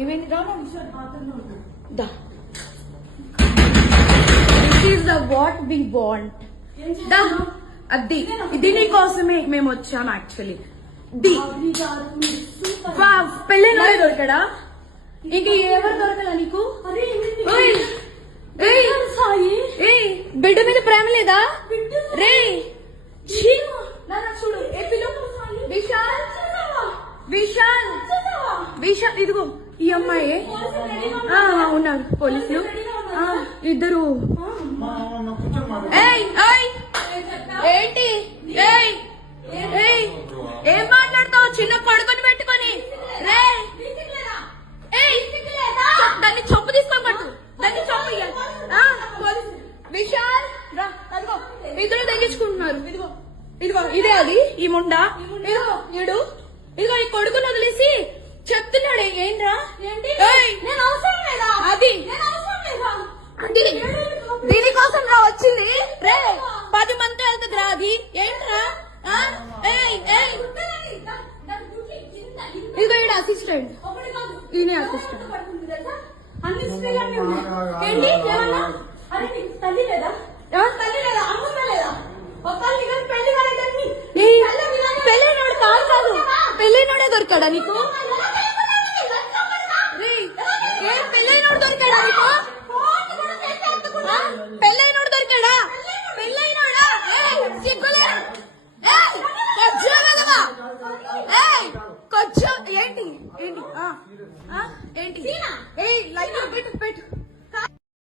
ఏమైంది దా this is the what we want దా అది ఇది నీకోసమే మేము వచ్చాం యాక్చువల్లీ పెళ్ళైన దొరకడా ఇంక ఎవరు దొరకలా నీకు బిడ్డ మీద ప్రేమ లేదా రే చూడు విశాల్ విశాల్ విశాల్ ఇదిగో ఈ అమ్మాయి ఉన్నారు పోలీసులు ఇద్దరు ఏంటి ఏం మాట్లాడతావు చిన్న పడుకొని పెట్టుకొని రే దాన్ని చొప్పు తీసుకొని పట్టు దాన్ని చొప్పు విశాల్ రా అదిగో ఇద్దరు తగ్గించుకుంటున్నారు ఇదిగో ఇదిగో ఇదే అది ఈ ముండా ఇదిగో ఇడు ఇదిగో ఈ కొడుకుని వదిలేసి చెప్తున్నాడు ఏంట్రా అది దీనికోసం రా వచ్చింది రే 10 మంది వెళ్తుంది రా అది ఏంట్రా ఇదిగో ఈడ అసిస్టెంట్ ఈయన అసిస్టెంట్ ఏంటి పెళ్ళైనోడు కాదు పెళ్ళైనోడే దొరికాడా నీకు